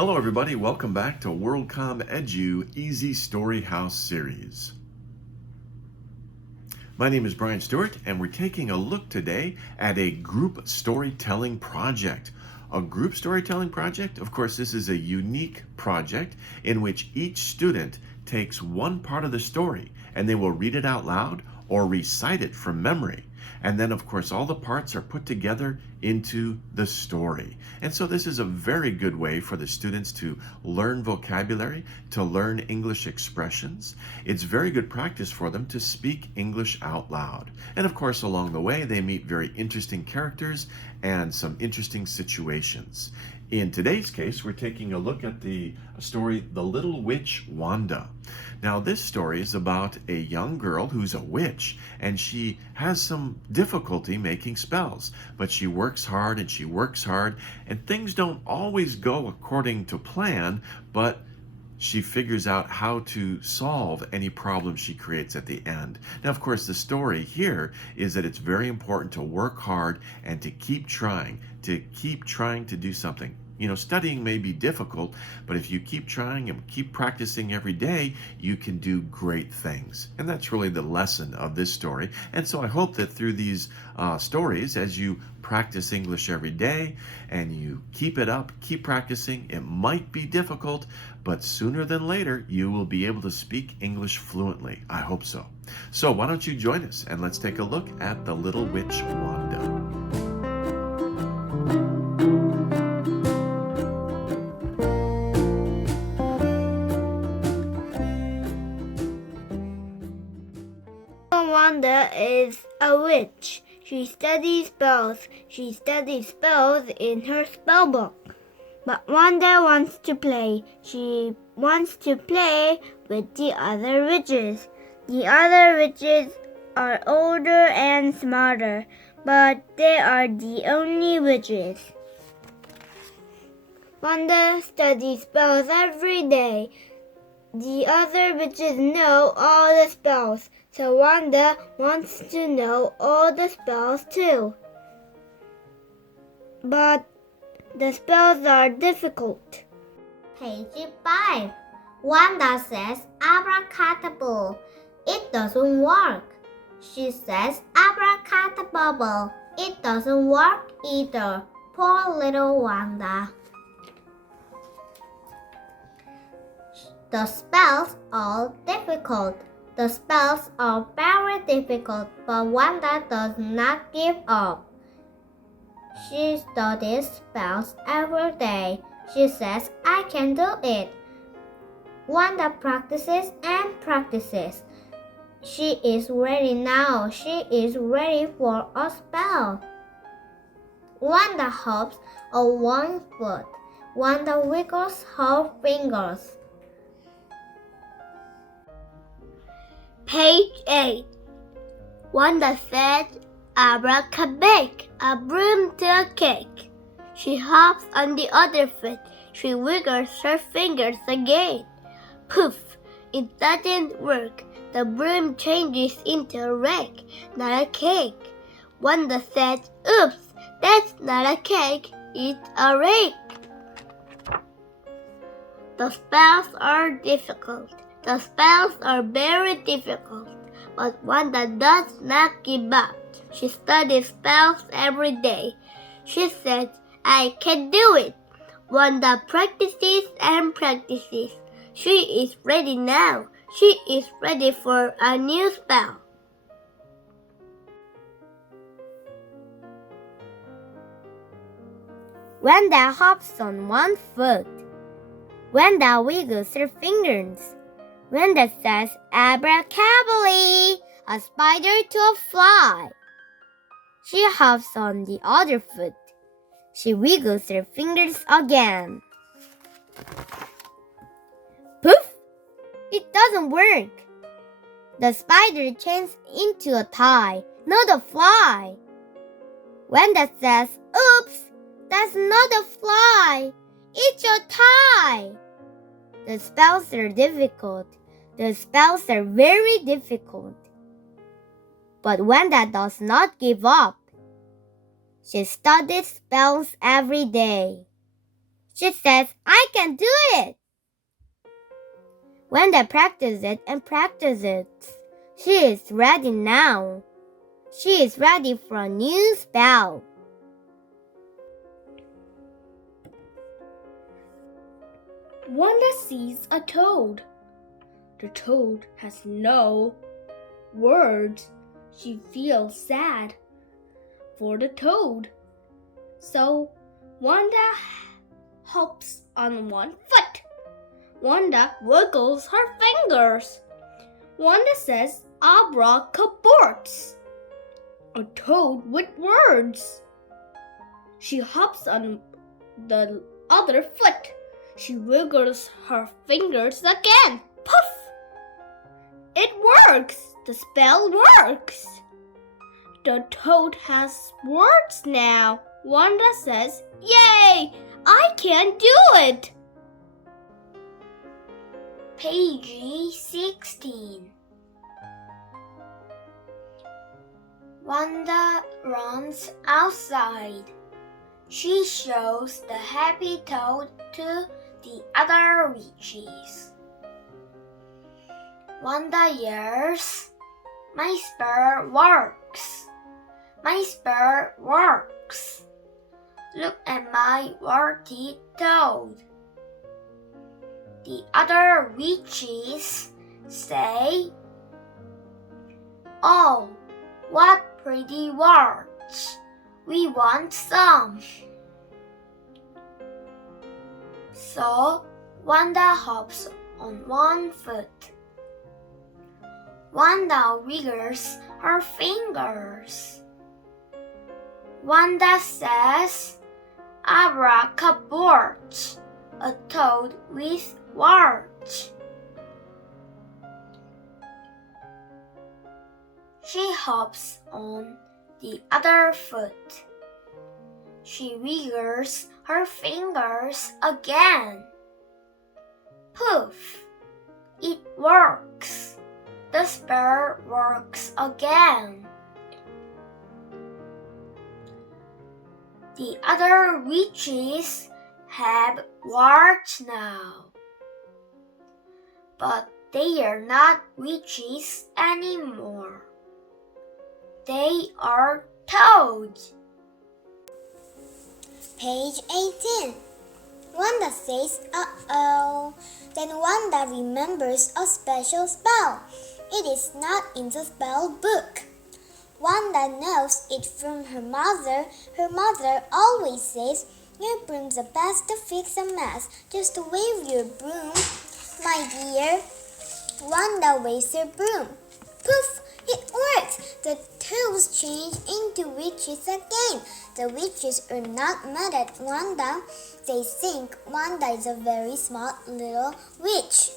Hello everybody, welcome back to WorldComEDU Easy Story House series. My name is Brian Stuart and we're taking a look today at a group storytelling project. A group storytelling project, of course, this is a unique project in which each student takes one part of the story and they will read it out loud or recite it from memory. And then, of course, all the parts are put together into the story. And so this is a very good way for the students to learn vocabulary, to learn English expressions. It's very good practice for them to speak English out loud. And of course, along the way, they meet very interesting characters and some interesting situations. In today's case, we're taking a look at the story, The Little Witch Wanda. Now, this story is about a young girl who's a witch, and she has some difficulty making spells, but she works hard and she works hard, and things don't always go according to plan, but she figures out how to solve any problem she creates at the end. Now, of course, the story here is that it's very important to work hard and to keep trying to do something. You know, studying may be difficult, but if you keep trying and keep practicing every day, you can do great things. And that's really the lesson of this story. And so I hope that through these stories, as you practice English every day and you keep it up, keep practicing, it might be difficult, but sooner than later, you will be able to speak English fluently. I hope so. So why don't you join us and let's take a look at The Little Witch Wanda. Wanda is a witch. She studies spells. She studies spells in her spell book. But Wanda wants to play. She wants to play with the other witches. The other witches are older and smarter, but they are the only witches. Wanda studies spells every day. The other witches know all the spells, so Wanda wants to know all the spells too. But the spells are difficult. Page 5. Wanda says abracadabra. It doesn't work. She says abracadabra. It doesn't work either. Poor little Wanda. The spells are difficult. The spells are very difficult, but Wanda does not give up. She studies spells every day. She says, I can do it. Wanda practices and practices. She is ready now. She is ready for a spell. Wanda hops on one foot. Wanda wiggles her fingers. Page 8. Wanda said, abracabake, a broom to a cake. She hops on the other foot. She wiggles her fingers again. Poof! It doesn't work. The broom changes into a rake, not a cake. Wanda said, oops, that's not a cake, it's a rake. The spells are difficult. The spells are very difficult, but Wanda does not give up. She studies spells every day. She said, I can do it. Wanda practices and practices. She is ready now. She is ready for a new spell. Wanda hops on one foot. Wanda wiggles her fingers. Wanda says, abracadabra, a spider to a fly. She hops on the other foot. She wiggles her fingers again. Poof! It doesn't work. The spider changes into a tie, not a fly. Wanda says, oops, that's not a fly. It's a tie. The spells are difficult. The spells are very difficult. But Wanda does not give up. She studies spells every day. She says, I can do it! Wanda practices it and practices. She is ready now. She is ready for a new spell. Wanda sees a toad. The toad has no words. She feels sad for the toad. So Wanda hops on one foot. Wanda wiggles her fingers. Wanda says abracadabra, a toad with words. She hops on the other foot. She wiggles her fingers again. Puff! It works! The spell works! The toad has words now. Wanda says, Yay! I can do it! Page 16. Wanda runs outside. She shows the happy toad to the other witches. Wanda yells, My spell works! My spell works! Look at my worthy toad. The other witches say, Oh, what pretty words! We want some. So Wanda hops on one foot. Wanda wiggles her fingers. Wanda says, Abracadabra, a toad with words. She hops on the other foot. She wiggles her fingers again. Poof! It works. The spell works again. The other witches have words now. But they are not witches anymore. They are toads. Page 18. Wanda says, uh-oh. Then Wanda remembers a special spell. It is not in the spell book. Wanda knows it from her mother. Her mother always says, Your broom's the best to fix a mess. Just wave your broom, my dear. Wanda waves her broom. Poof! It works! The toads change into witches again. The witches are not mad at Wanda. They think Wanda is a very smart little witch.